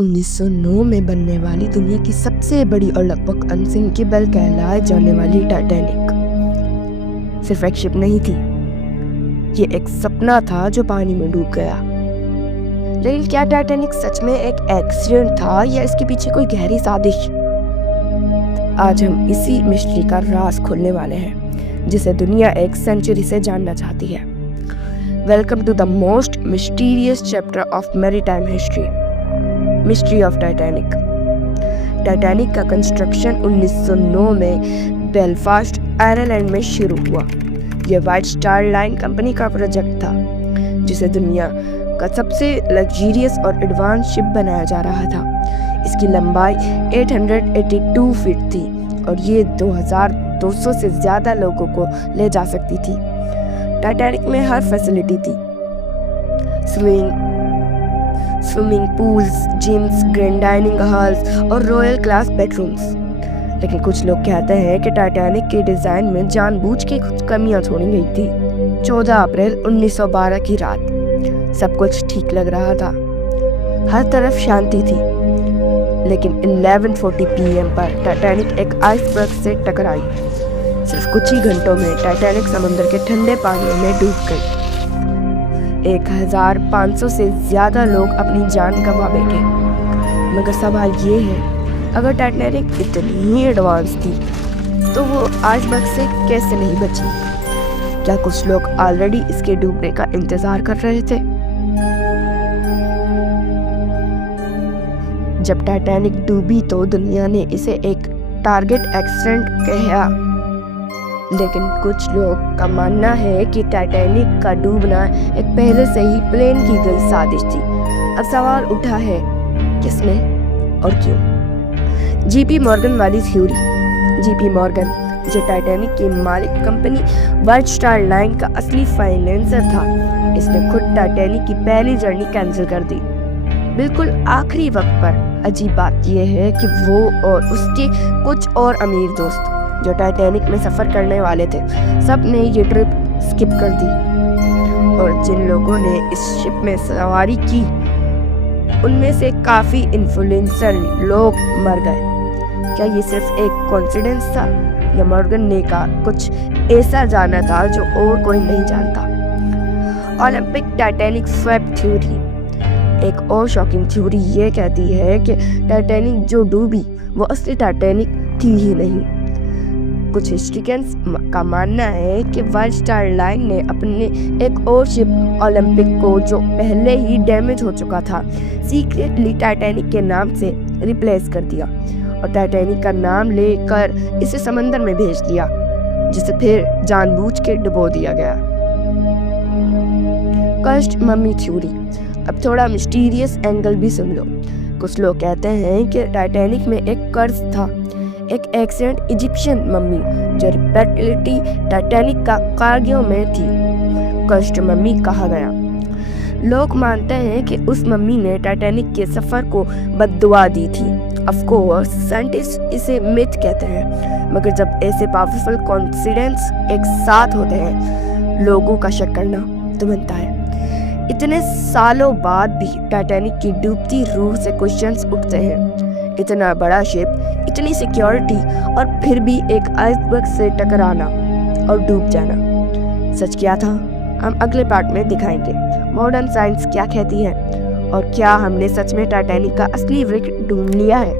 1909 में बनने वाली दुनिया की सबसे बड़ी और लगभग अनसिंकेबल कहलाए जाने वाली टाइटैनिक सिर्फ एक शिप नहीं थी, ये एक सपना था जो पानी में डूब गया। लेकिन क्या टाइटैनिक सच में एक एक्सीडेंट था या इसके पीछे कोई गहरी साजिश? आज हम इसी मिस्ट्री का राज खोलने वाले हैं जिसे दुनिया एक सेंचुरी से जानना चाहती है। Welcome to the most mysterious chapter of maritime history, mystery of Titanic. Titanic का कंस्ट्रक्शन 1909 में बेलफास्ट आयरलैंड में शुरू हुआ। यह व्हाइट स्टार लाइन कंपनी का प्रोजेक्ट था जिसे दुनिया का सबसे लग्जरियस और एडवांस शिप बनाया जा रहा था। इसकी लंबाई 882 फीट थी और ये 2200 से ज़्यादा लोगों को ले जा सकती थी। टाइटैनिक में हर फैसिलिटी थी, swimming pools, gyms, grand dining halls और रॉयल क्लास बेडरूम्स। लेकिन कुछ लोग कहते हैं कि टाइटैनिक के डिज़ाइन में जानबूझ के कुछ कमियां छोड़ी गई थी। 14 अप्रैल 1912 की रात सब कुछ ठीक लग रहा था, हर तरफ शांति थी। लेकिन 11:40 PM पर टाइटैनिक एक आइसबर्ग से टकराई। सिर्फ कुछ ही घंटों में टाइटैनिक समुद्र के ठंडे पानी में डूब गई। 1500 से ज़्यादा लोग अपनी जान गंवा बैठे। मगर सवाल ये है, अगर टाइटैनिक इतनी ही एडवांस थी तो वो आइसबर्ग से कैसे नहीं बची? क्या कुछ लोग ऑलरेडी इसके डूबने का इंतजार कर रहे थे? जब टाइटैनिक डूबी तो दुनिया ने इसे एक टारगेट एक्सीडेंट कहा, लेकिन कुछ लोग का मानना है कि टाइटैनिक का डूबना एक पहले से ही प्लान की गई साजिश थी। अब सवाल उठा है, किसने और क्यों? जीपी मॉर्गन वाली थ्योरी। जीपी मॉर्गन, जो टाइटैनिक की मालिक कंपनी व्हाइट स्टार लाइन का असली फाइनेंसर था, इसने खुद टाइटैनिक की पहली जर्नी कैंसिल कर दी, बिल्कुल आखिरी वक्त पर। अजीब बात यह है कि वो और उसके कुछ और अमीर दोस्त जो टाइटैनिक में सफ़र करने वाले थे, सब ने ये ट्रिप स्किप कर दी। और जिन लोगों ने इस शिप में सवारी की, उनमें से काफ़ी इन्फ्लुएंसर लोग मर गए। क्या ये सिर्फ एक कोइंसिडेंस था या मॉर्गन ने का कुछ ऐसा जाना था जो और कोई नहीं जानता? Olympic Titanic swap theory. एक और शॉकिंग थ्योरी ये कहती है कि टाइटैनिक जो डूबी वो असली टाइटैनिक थी ही नहीं। कुछ हिस्ट्रियंस का मानना है कि व्हाइट स्टार लाइन ने अपने एक और शिप ओलंपिक को, जो पहले ही डैमेज हो चुका था, सीक्रेटली टाइटैनिक के नाम से रिप्लेस कर दिया और टाइटैनिक का नाम लेकर इसे समंदर में भेज दिया, जिसे फिर जानबूझ के डुबो दिया गया। Cursed mummy theory. अब थोड़ा मिस्टीरियस एंगल भी सुन लो। कुछ लोग कहते हैं कि टाइटैनिक में एक कर्ज था, एक एक्सीडेंट इजिप्शियन मम्मी जो रिपेटेबिलिटी टाइटैनिक का कार्गो में थी, कर्स्ड मम्मी कहा गया। लोग मानते हैं कि उस मम्मी ने टाइटैनिक के सफर को बद्दुआ दी थी। ऑफ कोर्स साइंटिस्ट इसे मिथ कहते हैं, मगर जब ऐसे पावरफुल कोइंसिडेंस एक साथ होते हैं, लोगों का शक करना तो बनता है। इतने सालों बाद भी टाइटैनिक की डूबती रूह से क्वेश्चंस उठते हैं। इतना बड़ा शिप, इतनी सिक्योरिटी और फिर भी एक आइसबर्ग से टकराना और डूब जाना। सच क्या था? हम अगले पार्ट में दिखाएंगे। मॉडर्न साइंस क्या कहती है और क्या हमने सच में टाइटैनिक का असली वृक्ष ढूंढ लिया है?